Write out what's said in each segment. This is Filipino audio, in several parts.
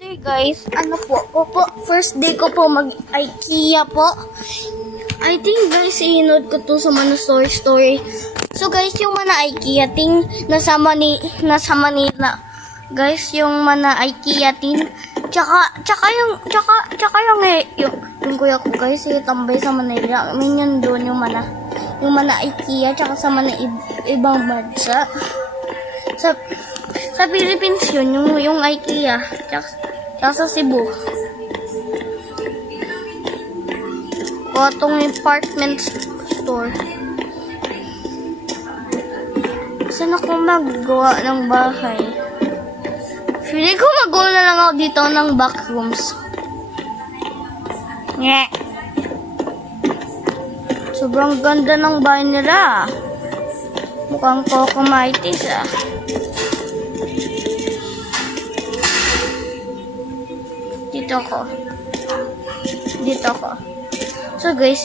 Hey guys, ano po, first day ko po mag-IKEA po. I think guys, inod ko to sa mga story. So guys, yung mga IKEA ting nasa Manila. Guys, yung mga IKEA ting tsaka yung kuya ko guys, tambay sa Manila. Minyan doon yung mga IKEA tsaka sa mga ibang bansa. Sa Philippines yun, yung IKEA. Tsaka sa Cebu. O itong department store. Saan ako maggawa ng bahay? Feeling ko magawa na lang ako dito ng backrooms. Nye. Sobrang ganda ng bahay nila. Mukhang Coco Mighties ah. Dito ko. So guys,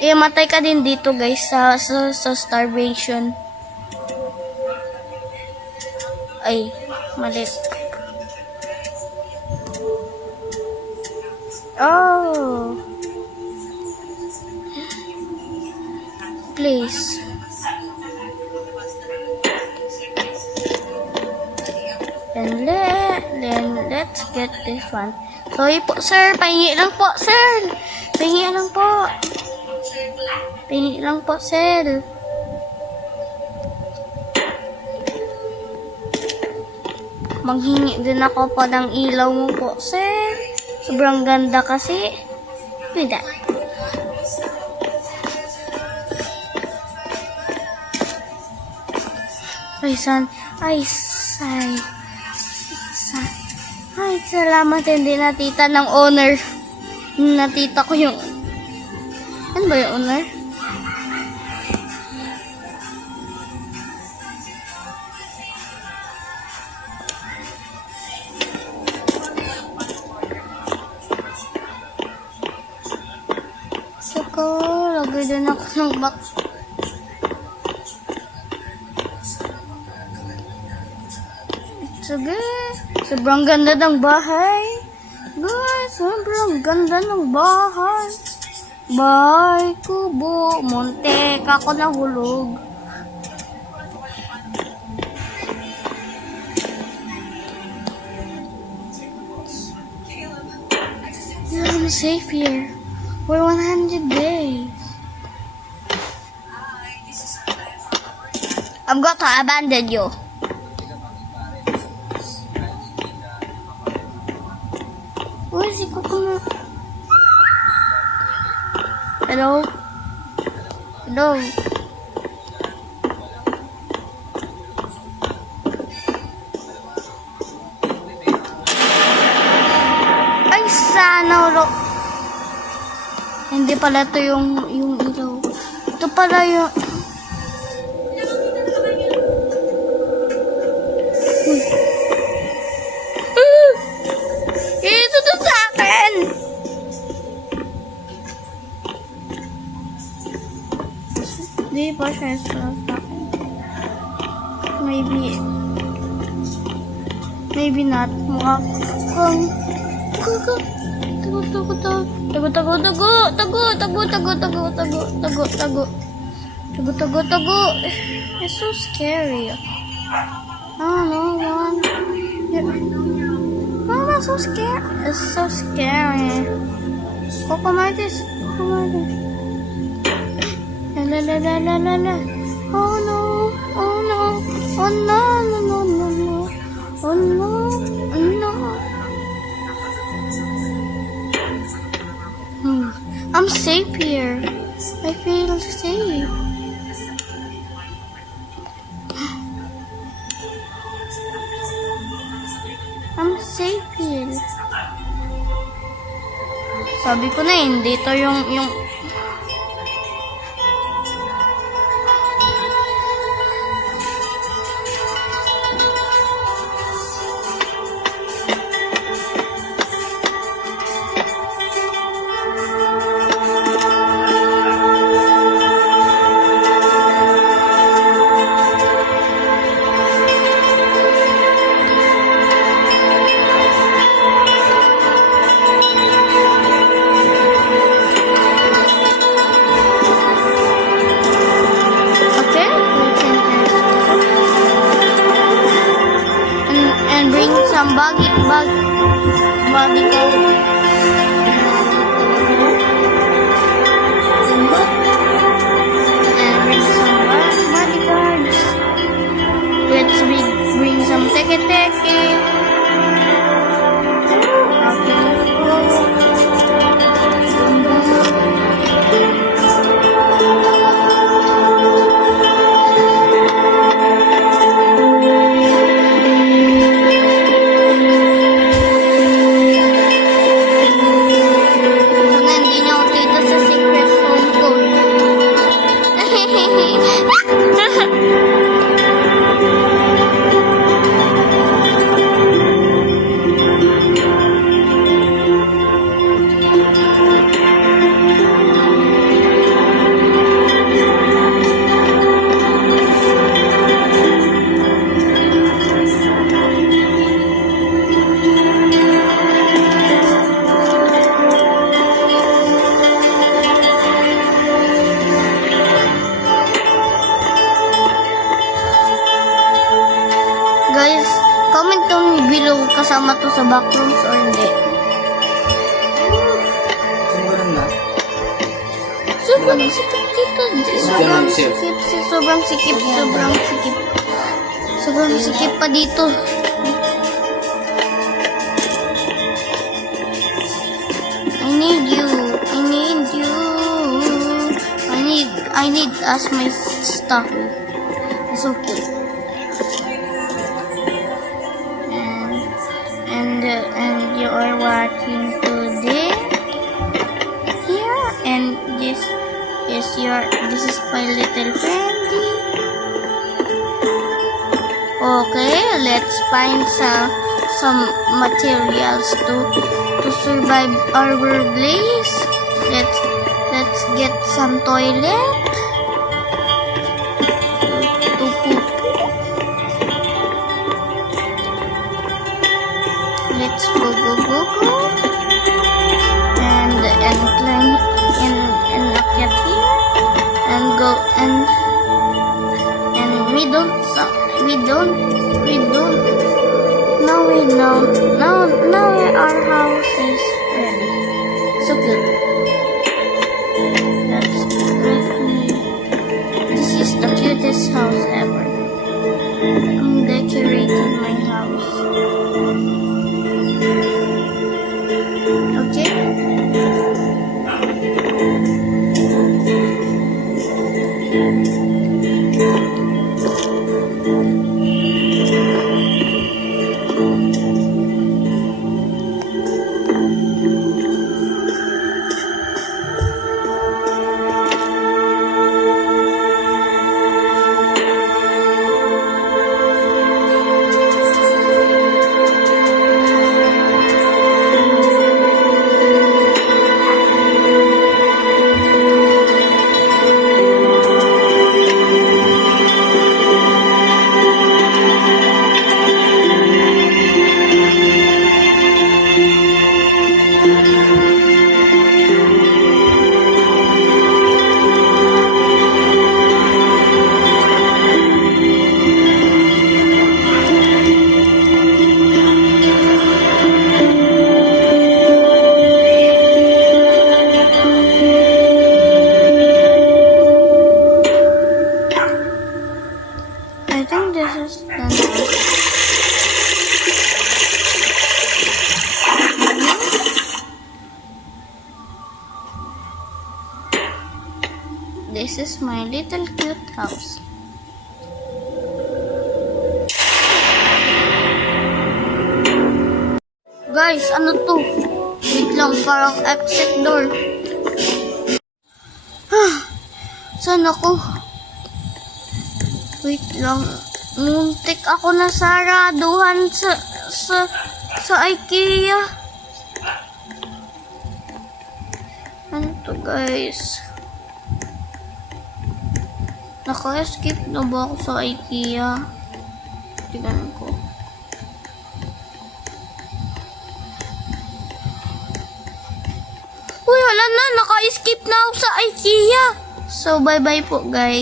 matay ka din dito guys sa starvation. Ay, mali. Oh. Please. Then let's get this one. Sorry po, sir. Pahingi lang po, sir. Pahingi lang po, sir. Manghingi din ako po ng ilaw mo po, sir. Sobrang ganda kasi. Pwede. Ay, salamat hindi natita ng owner. Natita ko yung... Ano ba yung owner? Saka, lagay din ako ng box. Sige. Sobrang ganda ng bahay. Guys, sobrang ganda ng bahay. Bahay, kubo, monte, kako nahulog. I'm safe here for 100 days. I'm going to abandon you. Where is he, Coconut? Hello? Ay, sana ulo. Hindi pala ito yung ilaw. Ito pala yung... Di ba siya sa akin? Maybe not. Mukha kang tago. It's so scary. No, that's so scary. It's so scary. Coco Mighties. La. Oh no. I'm safe here. I feel safe. I'm safe here. Sabi ko na hindi to yung body ko. And bring some bodyguards. Let's bring some teke-teke. Sana hindi niya ako dito sa secret home ko. Guys, comment down below kasama to sa backrooms or hindi. Siguro na. Sobrang sikip dito. Sobrang sikip. Sobrang sikip pa dito. I need you. I need as my stuff. It's okay. And you are watching today. Yeah, and this is my little friendly. Okay, let's find some materials to survive our place. Let's get some toilet. To poop. Let's go. And climb and akyat here and go and we don't now our house is ready. So good. That's great. This is the cutest house ever. I'm decorating my house. Okay. This is my little cute house. Guys, ano to? Wait lang, parang exit door. Saan ako? Wait lang. Muntik ako na saraduhan sa IKEA. Ano to, guys? Naka-escape na ba ako sa IKEA? Tingnan ko. Uy, wala na. Naka-escape na ako sa IKEA. So, bye-bye po, guys.